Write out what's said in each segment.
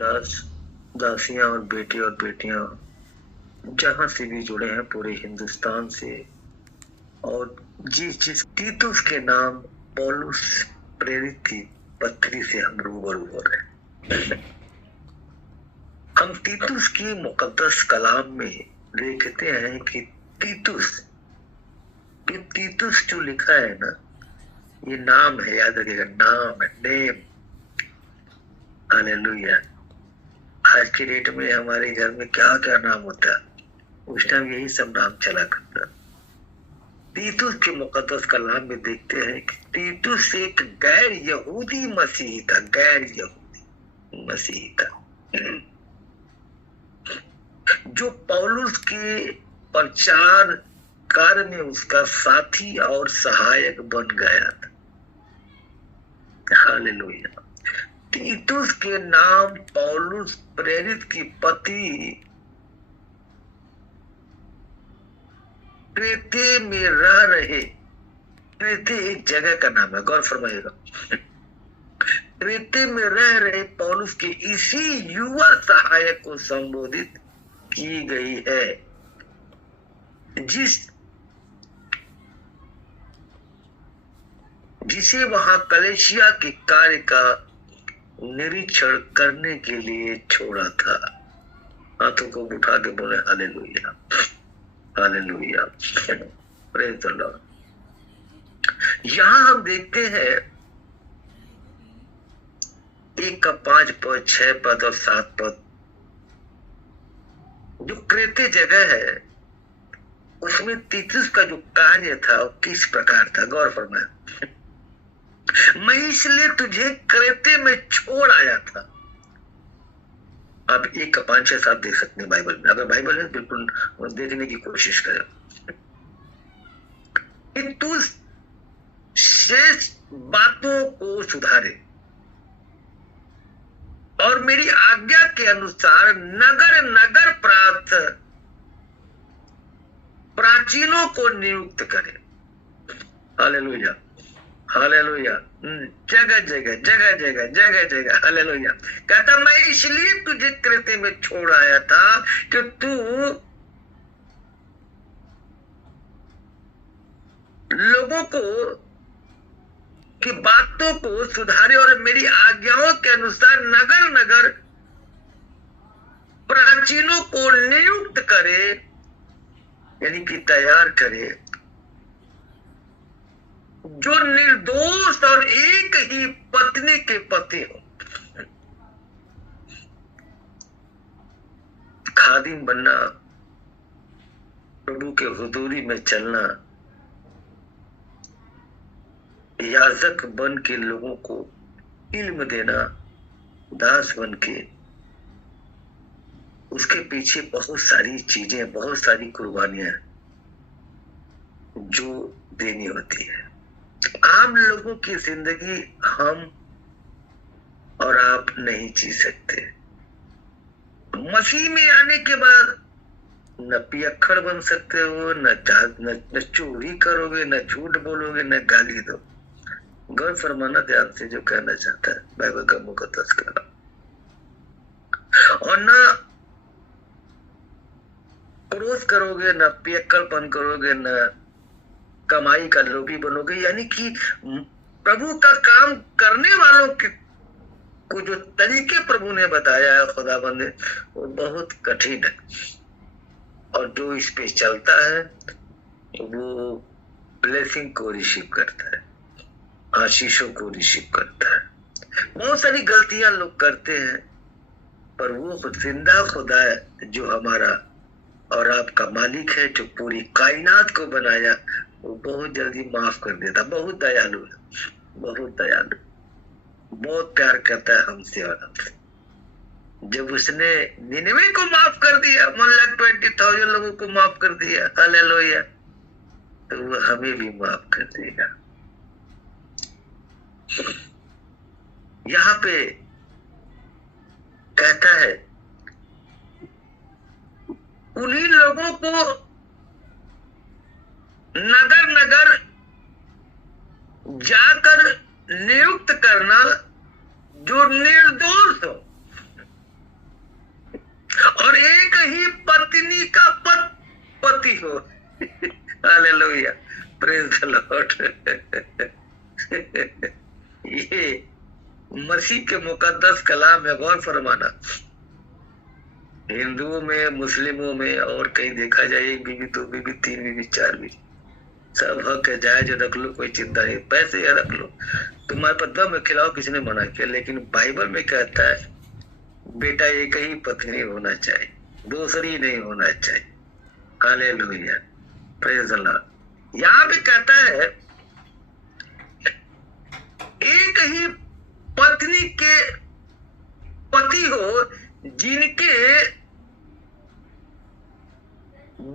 दास दासियां और बेटे और बेटियां जहां से भी जुड़े हैं पूरे हिंदुस्तान से, और जिस जिस तीतुस के नाम पौलुस प्रेरित की पत्री से हम रूबरू हो रहे हैं। हम तीतुस की मुकद्दस कलाम में देखते हैं कि तीतुस जो लिखा है ना, ये नाम है, याद रखिएगा, नाम है, नेम। हालेलुया। आज की डेट में हमारे घर में क्या क्या नाम होता है, उस टाइम यही सब नाम चला करता। तीतुस के मुकद्दस कलाम में देखते हैं कि तीतुस एक गैर यहूदी मसीही था, गैर यहूदी मसीही था, जो पौलुस के प्रचार कार्य में उसका साथी और सहायक बन गया था। हालेलुया। तीतुस के नाम पौलुस प्रेरित की पत्री क्रेते में रह रहे, क्रेते एक जगह का नाम है, गौर फरमाइएगा, क्रेते में रह रहे पौलुस के इसी युवा सहायक को संबोधित की गई है, जिसे वहां कलेशिया के कार्य का निरीक्षण करने के लिए छोड़ा था। हाथों को उठा के बोले hallelujah, hallelujah, praise the Lord. यहां हम देखते हैं 1 का 5 पद, 6 पद और 7 पद, जो क्रेते जगह है उसमें तीतुस का जो कार्य था वो किस प्रकार था, गौर फरमाया। मैं इसलिए तुझे क्रेते में छोड़ आया था। आप 1 का 5, 6, 7 देख सकते हैं बाइबल में, अगर बाइबल है बिल्कुल देखने की कोशिश करें कि तू शेष बातों को सुधारे और मेरी आज्ञा के अनुसार नगर नगर प्राचीनों को नियुक्त करे। हालेलुया, हालेलुया, जगह जगह जगह जगह जगह जगह, हालेलुया। कहता मैं इसलिए तुझे क्रेते में छोड़ आया था कि तू लोगों को की बातों को सुधारे और मेरी आज्ञाओं के अनुसार नगर नगर प्राचीनों को नियुक्त करे, यानी कि तैयार करे, जो निर्दोष और एक ही पत्नी के पति हो। खादिम बनना, प्रभु के हुजूरी में चलना, याजक बन के लोगों को इल्म देना, दास बन के, उसके पीछे बहुत सारी चीजें, बहुत सारी कुर्बानियां जो देनी होती है। आम लोगों की जिंदगी हम और आप नहीं जी सकते। मसीह में आने के बाद न पियक्कड़ बन सकते हो, न चोरी करोगे, न झूठ बोलोगे, न गाली दो। गौर फरमाना ध्यान से जो कहना चाहता है बाइबल का मुकद्दस कलाम। और न क्रोध करोगे, न पियक्कड़पन करोगे, न कमाई का लोभी बनोगे। यानी कि प्रभु का काम करने वालों के को जो तरीके प्रभु ने बताया है खुदाबंद ने, वो बहुत कठिन है, और जो इस पे चलता है वो ब्लेसिंग को रिसीव करता है, आशीषों को रिसीव करता है। बहुत सारी गलतियां लोग करते हैं, पर वो जिंदा खुदा है जो हमारा और आपका मालिक है, जो पूरी कायनात को बनाया, वो बहुत जल्दी माफ कर देता। बहुत दयालु है, बहुत दयालु, बहुत प्यार करता है हमसे और हमसे। जब उसने निनवे को माफ कर दिया, 1,20,000 लोगों को माफ कर दिया, हालेलुया, तो वो हमें भी माफ कर देगा। यहाँ पे कहता है उन्हीं लोगों को नगर नगर जाकर नियुक्त करना जो निर्दोष हो। और एक ही पत्नी का पति हो। Hallelujah, praise the Lord. ये मसीह के मुकद्दस कलाम में गौर फरमाना। हिंदुओं में, मुस्लिमों में और कहीं देखा जाए, एक बीवी, दो बीवी, तीन बीवी, चार बीवी, सब हक है, जायज रख लो, कोई चिंता नहीं, पैसे या रख लो, तुम्हारे पत्ता में खिलाओ, किसी ने मना किया। लेकिन बाइबल में कहता है बेटा एक ही पत्नी होना चाहिए, दूसरी नहीं होना चाहिए। Hallelujah, praise the Lord. यहाँ पे कहता है एक ही पत्नी के पति हो जिनके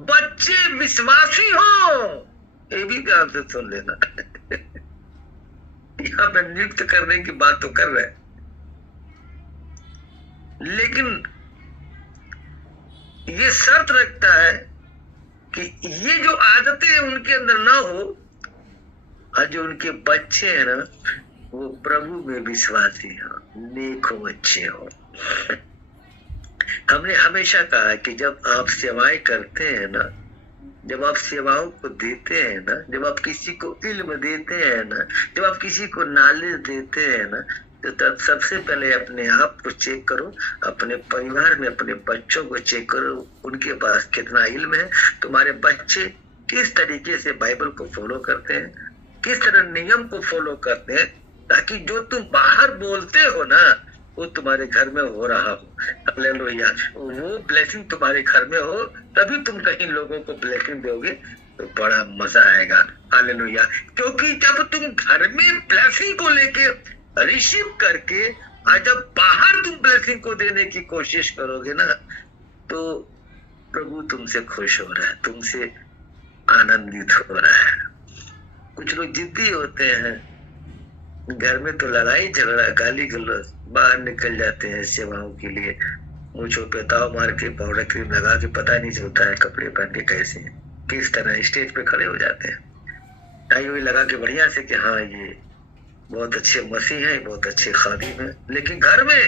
बच्चे विश्वासी हो। ये भी ध्यान से सुन लेना। यहाँ पे नियुक्त करने की बात तो कर रहे हैं, लेकिन ये शर्त रखता है कि ये जो आदतें उनके अंदर ना हो, और जो उनके बच्चे हैं ना वो प्रभु में विश्वासी हो, नेक हो, अच्छे हो। हमने हमेशा कहा है कि जब आप सेवाएं करते हैं ना, जब आप सेवाओं को देते हैं ना, जब आप किसी को इल्म देते हैं ना, जब आप किसी को नॉलेज देते हैं ना, तो तब सबसे पहले अपने आप को चेक करो, अपने परिवार में अपने बच्चों को चेक करो, उनके पास कितना इल्म है, तुम्हारे बच्चे किस तरीके से बाइबल को फॉलो करते हैं, किस तरह नियम को फॉलो करते हैं, ताकि जो तुम बाहर बोलते हो ना वो तुम्हारे घर में हो रहा हो। हालेलुया, वो ब्लेसिंग तुम्हारे घर में हो, तभी तुम कहीं लोगों को ब्लेसिंग दोगे तो बड़ा मजा आएगा। हालेलुया, क्योंकि जब तुम घर में ब्लेसिंग को लेके रिसीव करके और जब बाहर तुम ब्लेसिंग को देने की कोशिश करोगे ना, तो प्रभु तुमसे खुश हो रहा है, तुमसे आनंदित हो रहा है। कुछ लोग जिद्दी होते हैं, घर में तो लड़ाई झगड़ा, गाली गलौज, बाहर निकल जाते हैं सेवाओं के लिए, मुझो पे ताव मार के, पाउडर क्रीम लगा के, पता नहीं चलता है कपड़े पहन के कैसे किस तरह स्टेज पे खड़े हो जाते हैं, टाई हुई लगा के बढ़िया से कि हाँ ये बहुत अच्छे मसीह हैं, बहुत अच्छे खादिम हैं, लेकिन घर में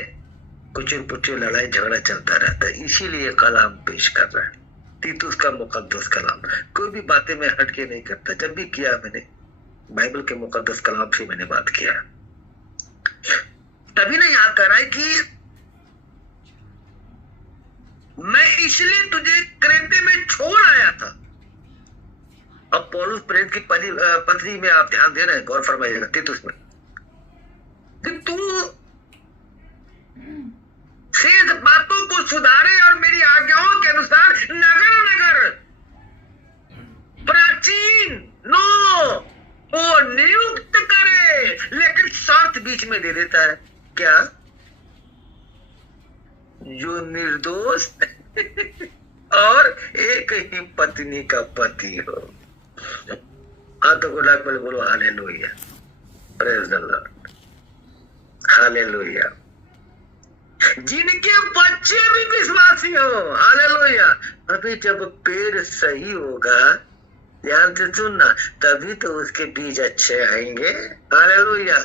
कुछ लड़ाई झगड़ा चलता रहता है। इसीलिए कलाम पेश कर रहा है, तीतुस का मुकद्दस कलाम। कोई भी बातें मैं हट के नहीं करता, जब भी किया मैंने बाइबल के मुकद्दस कलाम से मैंने बात किया। तभी ना याद कर रहा है कि मैं इसलिए तुझे क्रेते में छोड़ आया था। अब पौलुस प्रेरित की पत्री में आप ध्यान दे रहे हैं, गौर फरमाइएगा तीतुस में, कि तू शेष बातों को सुधारे और मेरी आज्ञाओं के अनुसार नगर नगर प्राचीन वो नियुक्त करे। लेकिन शर्त बीच में दे देता है, क्या? जो निर्दोष और एक ही पत्नी का पति हो। हाथों को डाक पर बोलो hallelujah, praise the Lord, hallelujah. जिनके बच्चे भी विश्वासी हो, हालेलुया। अभी जब पेड़ सही होगा, ध्यान से सुनना, तभी तो उसके बीज अच्छे आएंगे। Hallelujah,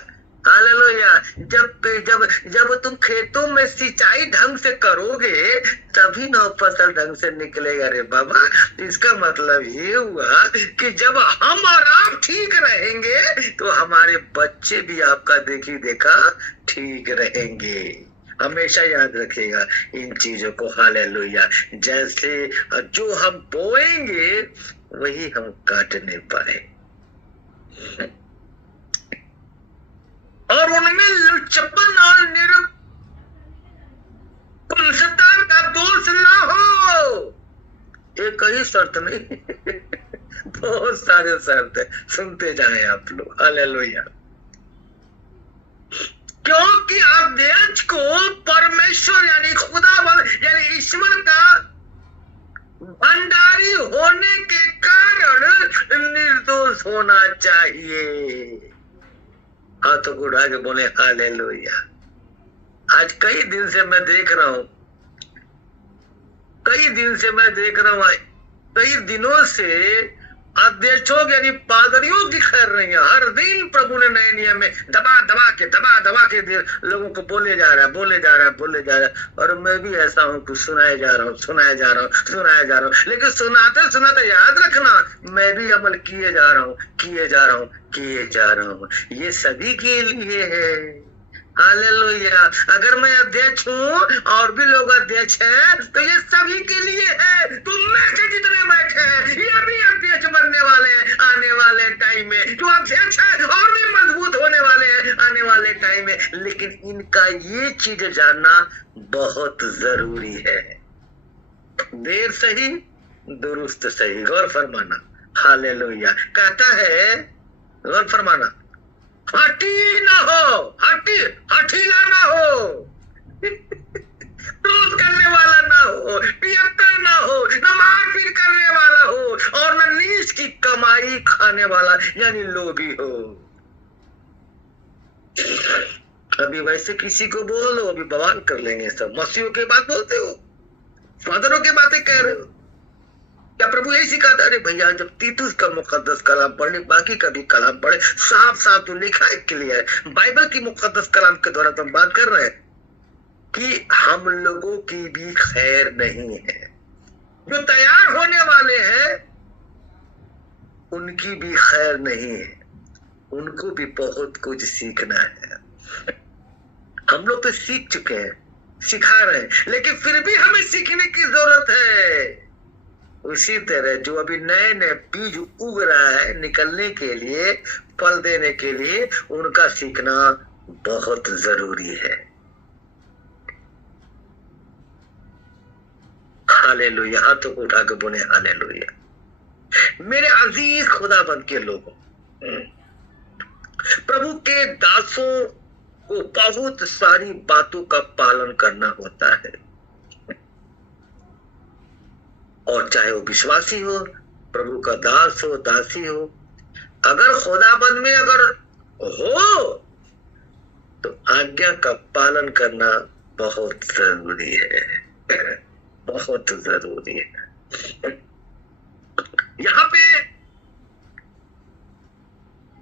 hallelujah. जब तुम खेतों में सिंचाई ढंग से करोगे तभी ना फसल ढंग से निकलेगा। रे बाबा, इसका मतलब ये हुआ कि जब हम और आप ठीक रहेंगे तो हमारे बच्चे भी आपका देखी देखा ठीक रहेंगे। हमेशा याद रखिएगा इन चीजों को। हालेलुया। जैसे जो हम बोएंगे वही हम काटने पाए, और उनमें लुचपन और निरुपणता का दोष ना हो। एक ही शर्त नहीं, बहुत सारे शर्त है, सुनते जाएं आप लोग। हालेलुया। क्योंकि अध्यक्ष को परमेश्वर यानी खुदावन यानी ईश्वर का भंडारी होने के कारण निर्दोष होना चाहिए। हाथों को उठा के बोले हालेलुया। आज कई दिन से मैं देख रहा हूं, कई दिनों से अध्यक्षों यानी पादरियों की खैर नहीं है। हर दिन प्रभु ने नए नियम में दबा दबा के लोगों को बोले जा रहा है। और मैं भी ऐसा हूँ कि सुनाए जा रहा हूँ। लेकिन सुनाते याद रखना, मैं भी अमल किए जा रहा हूँ। ये सभी के लिए है। हालेलुया। अगर मैं अध्यक्ष हूँ और भी लोग अध्यक्ष हैं तो ये सभी के लिए है। तुम में से जितने बैठे हैं ये भी अध्यक्ष बनने वाले हैं आने वाले टाइम में। जो अध्यक्ष है और भी मजबूत होने वाले हैं आने वाले टाइम में। लेकिन इनका ये चीज जानना बहुत जरूरी है। देर सही दुरुस्त सही। गौर फरमाना। हालेलुया। कहता है गौर फरमाना, हठीला ना हो, क्रोध करने वाला ना हो, पियक्कर ना हो, न मारपीट करने वाला हो और न नीच की कमाई खाने वाला यानी लोभी हो। अभी वैसे किसी को बोलो अभी बवाल कर लेंगे सब। मसीहों की बात बोलते हो, फादरों की बातें कह रहे हो। क्या प्रभु यही सिखाता? अरे भैया जब तीतुस का मुकद्दस कलाम पढ़ने बाकी का भी कलाम पढ़े, साफ तो लिखा है क्लियर है। बाइबल की मुकद्दस कलाम के द्वारा तो हम बात कर रहे हैं कि हम लोगों की भी खैर नहीं है। जो तैयार होने वाले हैं उनकी भी खैर नहीं है। उनको भी बहुत कुछ सीखना है। हम लोग तो सीख चुके हैं, सिखा रहे हैं, लेकिन फिर भी हमें सीखने की जरूरत है। उसी तरह जो अभी नए नए बीज उग रहा है निकलने के लिए, फल देने के लिए, उनका सीखना बहुत जरूरी है। हालेलुया। हाथों को उठा के बोले हालेलुया। मेरे अजीज खुदाबंद के लोगों, प्रभु के दासों को बहुत सारी बातों का पालन करना होता है। और चाहे वो विश्वासी हो, प्रभु का दास हो, दासी हो, अगर खुदाबंद में अगर हो तो आज्ञा का पालन करना बहुत जरूरी है। बहुत जरूरी है। यहाँ पे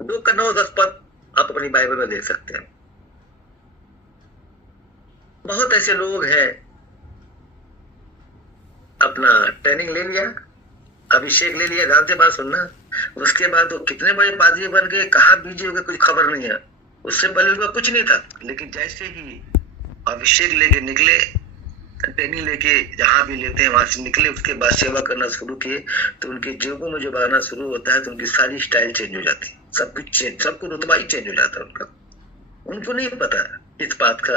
2:9-10 पद आप अपनी बाइबल में देख सकते हैं। बहुत ऐसे लोग हैं अपना ट्रेनिंग ले लिया, अभिषेक ले लिया, ध्यान से बात सुनना, उसके बाद वो कितने बड़े पादरी बन गए, कहाँ बीजे हो गए कुछ खबर नहीं है। उससे पहले उनका कुछ नहीं था, लेकिन जैसे ही अभिषेक लेके निकले, ट्रेनिंग लेके जहां भी लेते हैं वहां से निकले, उसके बाद सेवा करना शुरू किए तो उनके जेबों में जब आना शुरू होता है तो उनकी सारी स्टाइल चेंज हो जाती है। सब कुछ चेंज, सबको रुतबा ही चेंज हो जाता है उनका। उनको नहीं पता इस बात का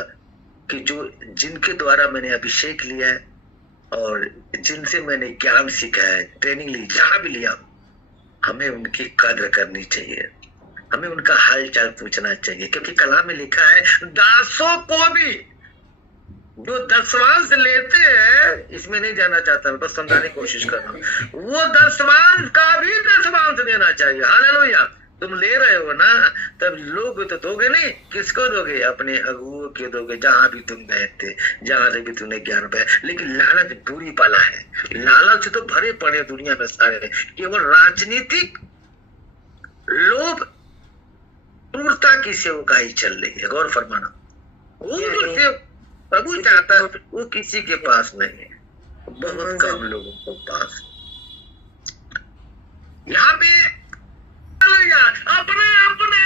कि जो जिनके द्वारा मैंने अभिषेक लिया है और जिनसे मैंने ज्ञान सीखा है, ट्रेनिंग ली, जहां भी लिया, हमें उनकी कद्र करनी चाहिए। हमें उनका हाल चाल पूछना चाहिए, क्योंकि कलाम में लिखा है दासों को भी जो दसवांश लेते हैं, इसमें नहीं जाना चाहता, बस समझाने की कोशिश कर रहा हूं, वो दसवांश का भी दसवांश देना चाहिए। हालेलुया। तुम ले रहे हो ना, तब लोग तो दोगे नहीं, किसको दोगे? अपने अगुओं के दोगे, जहां भी तुम गए थे, जहां से भी तुमने ज्ञान पाया। लेकिन लालच बुरी पाला है, लालच तो भरे पड़े दुनिया में सारे। केवल राजनीतिक लोभ, क्रूरता की सेवकाई चल रही है। गौर फरमाना, वो जो प्रभु चाहता है वो किसी के पास नहीं है, बहुत कम लोगों के पास। यहाँ पे अपने अपने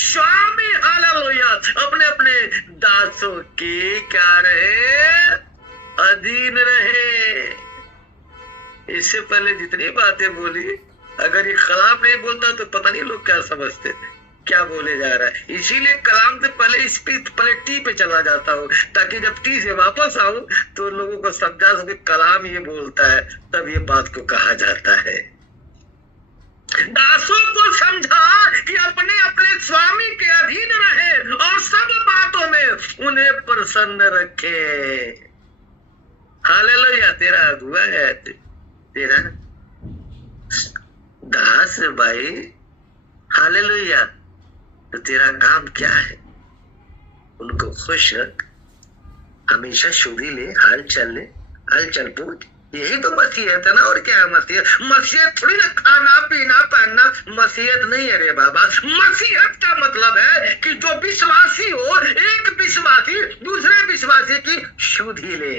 स्वामी, हालेलुया, अपने अपने दासों के क्या रहे? अधीन रहे। इससे पहले जितनी बातें बोली, अगर ये कलाम नहीं बोलता तो पता नहीं लोग क्या समझते थे, क्या बोले जा रहा है। इसीलिए कलाम से पहले टी पे चला जाता हूँ, ताकि जब टी से वापस आऊं तो लोगों को समझा सके कलाम ये बोलता है, तब ये बात को कहा जाता है। दासों को समझा कि अपने अपने स्वामी के अधीन रहे और सब बातों में उन्हें प्रसन्न रखे। हालेलुया। तेरा अगुआ है, तेरा दास भाई, हालेलुया, तो तेरा काम क्या है? उनको खुश रख, हमेशा शुद्धि ले, हाल चल पूछ, यही तो मसीहत है ना। और क्या है मसीहत? मसीहत थोड़ी ना खाना पीना पहनना मसीहत नहीं है रे बाबा। मसीहत का मतलब है कि जो विश्वासी हो, एक विश्वासी दूसरे विश्वासी की सुधि ले।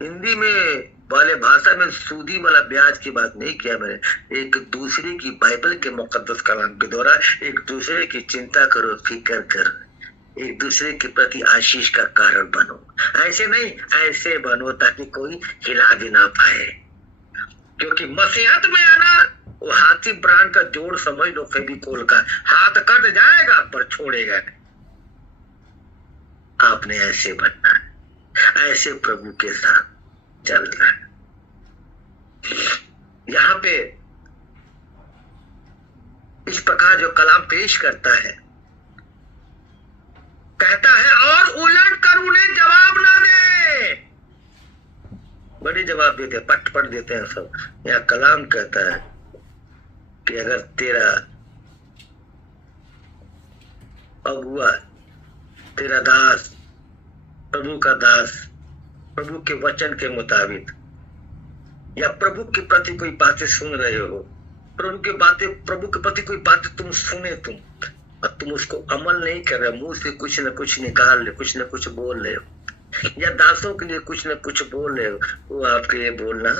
हिंदी में वाले भाषा में सूदी वाला ब्याज की बात नहीं किया मैंने। एक दूसरे की बाइबल के मुकद्दस कलाम के द्वारा एक दूसरे की चिंता करो, फिक्र कर, एक दूसरे के प्रति आशीष का कारण बनो। ऐसे नहीं, ऐसे बनो ताकि कोई हिला भी ना पाए। क्योंकि मसीहत में आना वो हाथी ब्रांड का जोड़ समझ लो, फेविकोल का। हाथ कट जाएगा पर छोड़ेगा नहीं। आपने ऐसे बनना है, ऐसे प्रभु के साथ चलना है। यहाँ पे इस प्रकार जो कलाम पेश करता है, कहता है और उलट कर उन्हें जवाब ना दे। बड़े जवाब देते, पट पट देते हैं सब। यह कलाम कहता है कि अगर तेरा अगुआ, तेरा दास, प्रभु का दास, प्रभु के वचन के मुताबिक या प्रभु के प्रति कोई बातें सुन रहे हो, प्रभु के प्रति कोई बातें तुम सुने, तुम और तुम उसको अमल नहीं कर रहे, मुंह से कुछ न कुछ निकाल ले, कुछ न कुछ बोल रहे हो, या दासों के लिए कुछ न कुछ बोल रहे हो, वो आपके लिए बोलना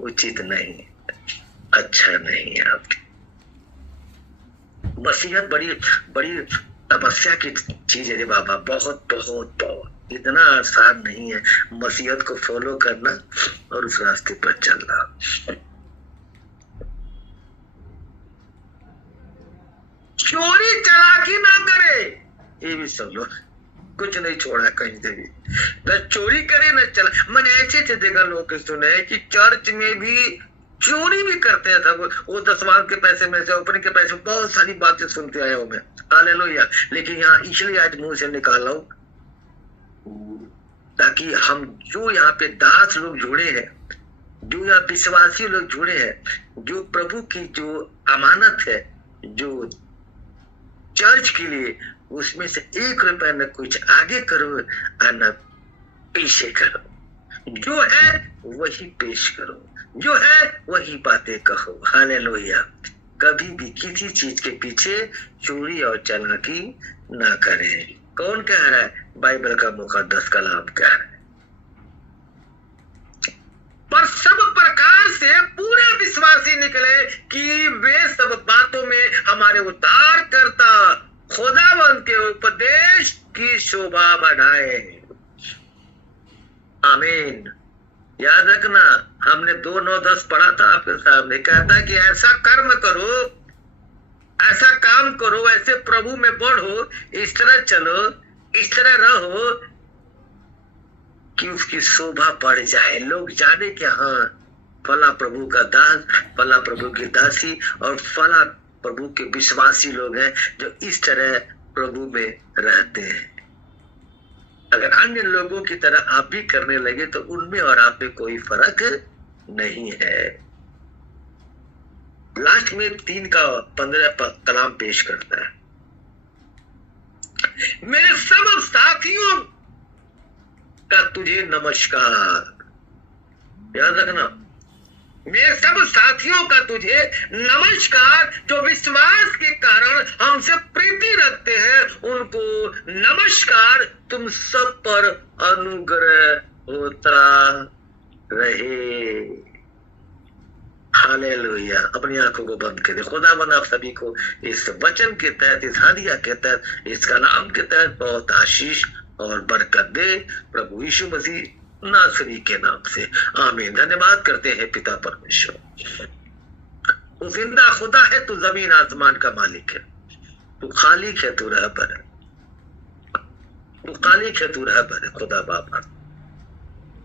उचित नहीं है, अच्छा नहीं है आपके। मसीहत बड़ी बड़ी तपस्या की चीज है रे बाबा। बहुत बहुत बहुत इतना आसान नहीं है मसीहत को फॉलो करना और उस रास्ते पर चलना। चोरी चलाकी ना करे, ये भी समझो। कुछ नहीं छोड़ा कहीं से भी, न चोरी करे न चला। मैंने ऐसे देखा लोग सुने कि चर्च में भी चोरी भी करते हैं सब। वो दसवां के पैसे में से, ओपनिंग के पैसे, बहुत सारी बातें सुनते आया हूं मैं, हालेलुया। लेकिन यहाँ इसलिए आज मुंह से निकाल रहा हूं ताकि हम जो यहाँ पे दास लोग जुड़े हैं, जो यहाँ विश्वासी लोग जुड़े हैं, जो प्रभु की जो अमानत है, जो चर्च के लिए, उसमें से 1 रुपया न कुछ आगे करो और न पीछे करो। जो है वही पेश करो, जो है वही बातें कहो, हालेलुया। कभी भी किसी चीज के पीछे चोरी और चालाकी ना करें। कौन कह रहा है? बाइबल का मुकद्दस कलाम कह रहा है। पर सब प्रकार से पूरे विश्वासी निकले कि वे सब बातों में हमारे उद्धार करता खुदावंद के उपदेश की शोभा बढ़ाए। आमीन। याद रखना, हमने 2:9-10 पढ़ा था आपके सामने। कहता है कि ऐसा कर्म करो, ऐसा काम करो, ऐसे प्रभु में बढ़ो, इस तरह चलो, इस तरह रहो कि उसकी शोभा बढ़ जाए। लोग जाने कि हाँ फला प्रभु का दास, फला प्रभु की दासी और फला प्रभु के विश्वासी लोग हैं जो इस तरह प्रभु में रहते हैं। अगर अन्य लोगों की तरह आप भी करने लगे तो उनमें और आप में कोई फर्क नहीं है। लास्ट में 3:15 कलाम पेश करता है। मेरे सब साथियों का तुझे नमस्कार। याद रखना, मेरे सब साथियों का तुझे नमस्कार। जो विश्वास के कारण हमसे प्रीति रखते हैं उनको नमस्कार। तुम सब पर अनुग्रह होता रहे। हालेलुया। अपनी आंखों को बंद करें। खुदावन आप सभी को इस वचन के तहत, इस हदिया के तहत, इस कलाम के तहत बहुत आशीष और बरकत दे, प्रभु यीशु मसीह नासरी के नाम से, आमीन। धन्यवाद करते हैं पिता परमेश्वर। तू जिंदा खुदा है, तू जमीन आसमान का मालिक है, तू खालिक है, तू रहबर है, तू खालिक है, तू रहबर है। खुदा बाबा,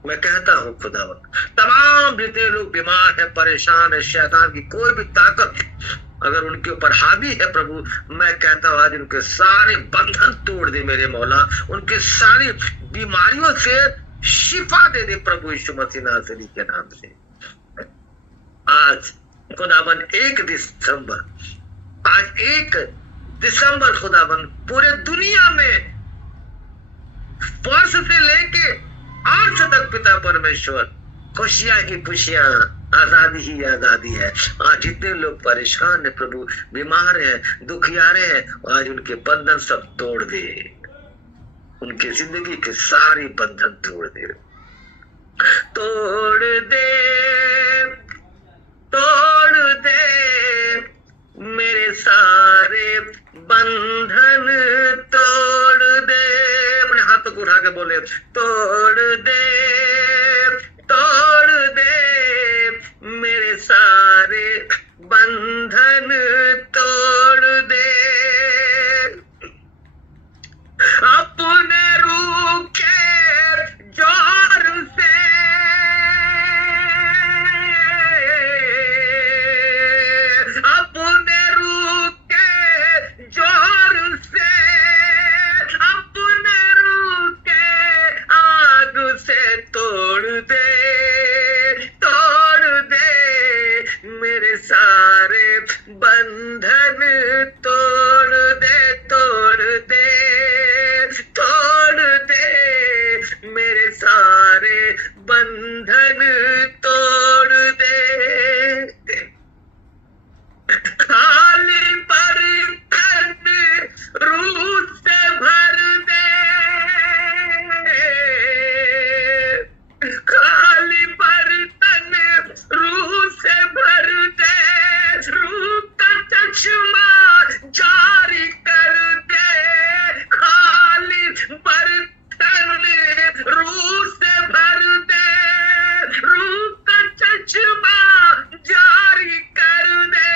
मैं कहता हूँ खुदावन, तमाम जितने लोग बीमार है, परेशान है, शैतान की कोई भी ताकत अगर उनके ऊपर हावी है प्रभु, मैं कहता हूँ आज उनके सारे बंधन तोड़ दे मेरे मौला। उनके सारी बीमारियों से शिफा दे दे प्रभु यीशु मसीह नासरी के नाम से। आज खुदावन 1 दिसंबर, आज 1 दिसंबर खुदावन पूरे दुनिया में वर्ष से लेके आज तक पिता परमेश्वर, खुशियां ही खुशियां, आजादी ही आजादी है। आज जितने लोग परेशान है प्रभु, बीमार हैं, दुखियारे हैं, आज उनके बंधन सब तोड़ दे, उनकी जिंदगी के सारे बंधन तोड़ दे, तोड़ दे, तोड़ दे मेरे सारे बंधन, तोड़ दे। अपने हाथों को उठा के बोले, तोड़ दे, तोड़ दे मेरे सारे बंधन, तोड़ दे अपने रूह के जोर से, अपने रूह के जोर से, अपने रूह के आग से तोड़ दे, तोड़ दे मेरे सारे बंधन, तोड़ दे, तोड़ दे, तोड़ दे मेरे सारे बंधन, तोड़ दे। खाली बर्तन रूह से भर दे, खाली बर्तन रूह से भर दे, रूह का चश्मा जारी कर दे, खाली बर्तन रूह से भर दे, रूह का चश्मा जारी कर दे,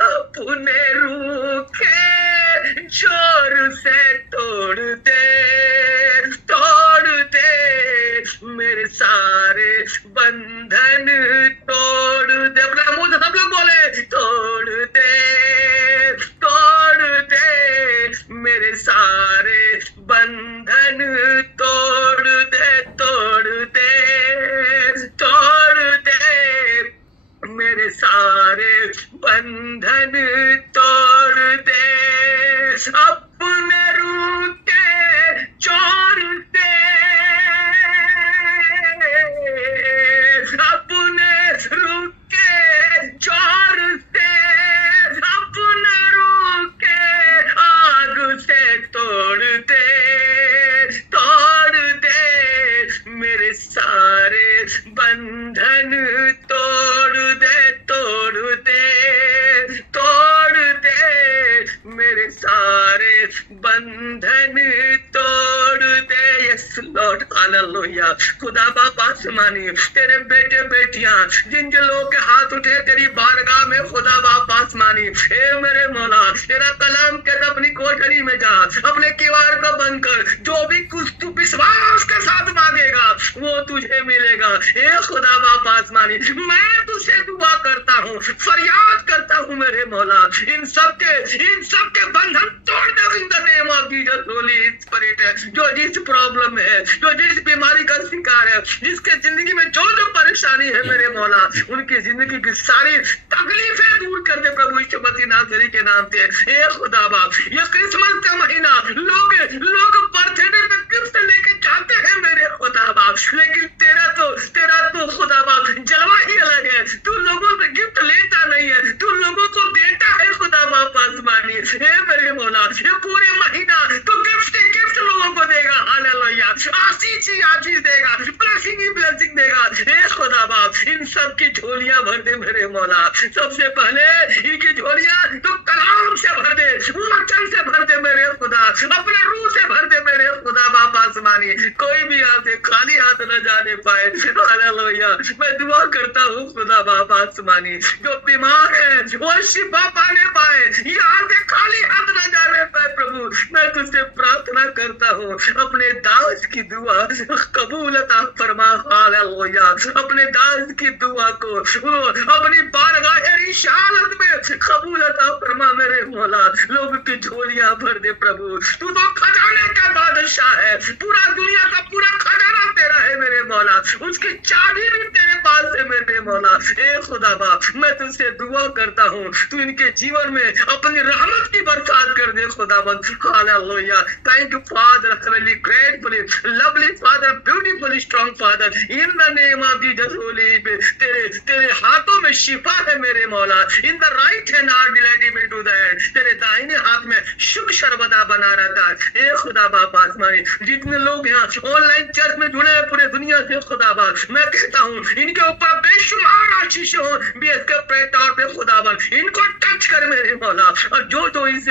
अपने रूह के जोर से तोड़ दे, तोड़ दे मेरे सारे बंधन, तोड़ दे। अपने मुंह से सब लोग बोले, तोड़ दे, तोड़ दे मेरे सारे बंधन, तोड़ दे, तोड़ दे, तोड़ दे मेरे सारे बंधन, तोड़ दे अपने रूह के जोर से, अपने रूह के जोर से, अपने रूह के आग से तोड़ दे, तोड़ दे मेरे सारे बंधन, तोड़ दे, तोड़ दे, तोड़ दे मेरे सारे बंधन, तोड़ दे। Yes Lord, hallelujah. खुदा बाप आसमानी, तेरे बेटे बेटियां जिन जिन लोगों के हाथ उठे तेरी बारगाह में, खुदा बाप आसमानी, हे मेरे मौला, तेरा कलाम कहता अपनी कोठरी में जा, अपने किवाड़ को बंद कर, जो भी कुछ तू विश्वास के साथ मांगेगा वो तुझे मिलेगा। हे खुदा बाप आसमानी, मैं तुझसे दुआ करता हूँ, फरियाद करता हूँ मेरे मौला, इन सबके बंधन तोड़ दे in the name of Jesus. Holy spirit, जो जिस प्रॉब्लम में है, जो जिस बीमारी का शिकार है, जिसके जिंदगी में जो जो परेशानी है मेरे मौला, उनकी जिंदगी की सारी तकलीफें दूर कर दे प्रभु यीशु मसीह नासरी के नाम से। हे खुदा बाप, ये क्रिसमस का महीना लोग बर्थडे पे गिफ्ट लेके जाते हैं मेरे खुदा बाप, लेकिन तेरा तो खुदा बाप जलवा ही अलग है। तू लोगों से गिफ्ट लेता नहीं है, तू लोगों को देता है खुदा बाप आसमानी। हे मेरे मौला, ये पूरे महीना तो गिफ्ट लोगों को देगा, हालेलुया, आशीष ही आशीष देगा, ब्लेसिंग ही ब्लेसिंग देगा। हे खुदा बाप, इन सब की झोलियां भर दे मेरे मौला। सबसे पहले इनकी झोलियां तो कलाम से भर दे, वचन से भर दे मेरे खुदा, अपने रूह से भर दे मेरे खुदा बाप आसमानी। कोई भी यहाँ से खाली हाथ न जाने पाए, हालेलुया। मैं दुआ करता हूँ खुदा बाप आसमानी, जो बीमार है वो शिफा पाने पाए, यहाँ से खाली हाथ न जाने पाए प्रभु। मैं तुझसे प्रार्थना करता हूँ, अपने दास की दुआ कबूलता फरमा, हालेलुया। अपने दास की दुआ को अपनी बारगाह रिसालत में कबूलता फरमा मेरे मौला। लोग की झोलियां भर दे प्रभु, तू तो खजाने का बादशाह है, पूरा दुनिया का पूरा खजाना तेरा है मेरे मौला, उसकी चाबी भी तेरे पास है मेरे मौला। ए खुदा बाप, मैं तुझसे दुआ करता हूँ, तू इनके जीवन में अपनी रहमत की बरसात कर दे खुदाबंद, hallelujah. Thank Thank you, Father, really gratefully, lovely Father, beautifully strong Father. In the name of Jesus, Holy Spirit, तेरे हाथों में शिफा है मेरे मौला. In the right hand are relatable to the hand. तेरे दाहिने हाथ में सुख सर्वदा बना रहता है. ए खुदा बाप आसमानी, जितने लोग यहाँ ऑनलाइन चर्च में जुड़े हैं पूरे दुनिया से खुदा बाप, मैं कहता हूँ इनके ऊपर बेशुमार आशीष हो बीएसके प्रे तौर पे खुदा बाप, इनको टच कर मेरे मौला. और जो इस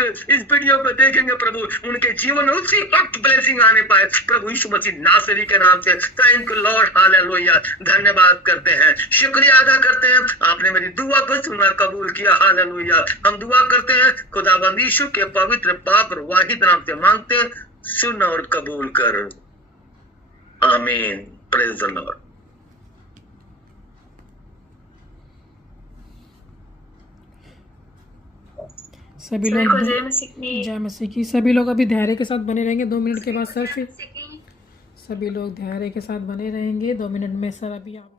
वीडियो को देखेंगे प्रभु, उनके जीवन में उसी वक्त ब्लेसिंग आने पाए प्रभु यीशु मसीह नासरी के नाम से. Thank you Lord, hallelujah. धन्यवाद करते हैं, शुक्रिया अदा करते हैं, आपने मेरी दुआ को सुना, कबूल किया. हालेलुया. हम दुआ करते हैं खुदाबंद यीशु के पवित्र पाक और वाहिद नाम से मांगते हैं, सुन और कबूल कर. आमीन. Praise the Lord. सभी लोग जय मसीह की. सभी लोग अभी धैर्य के साथ बने रहेंगे. 2 मिनट के बाद सर फिर सभी लोग धैर्य के साथ बने रहेंगे. 2 मिनट में सर अभी आप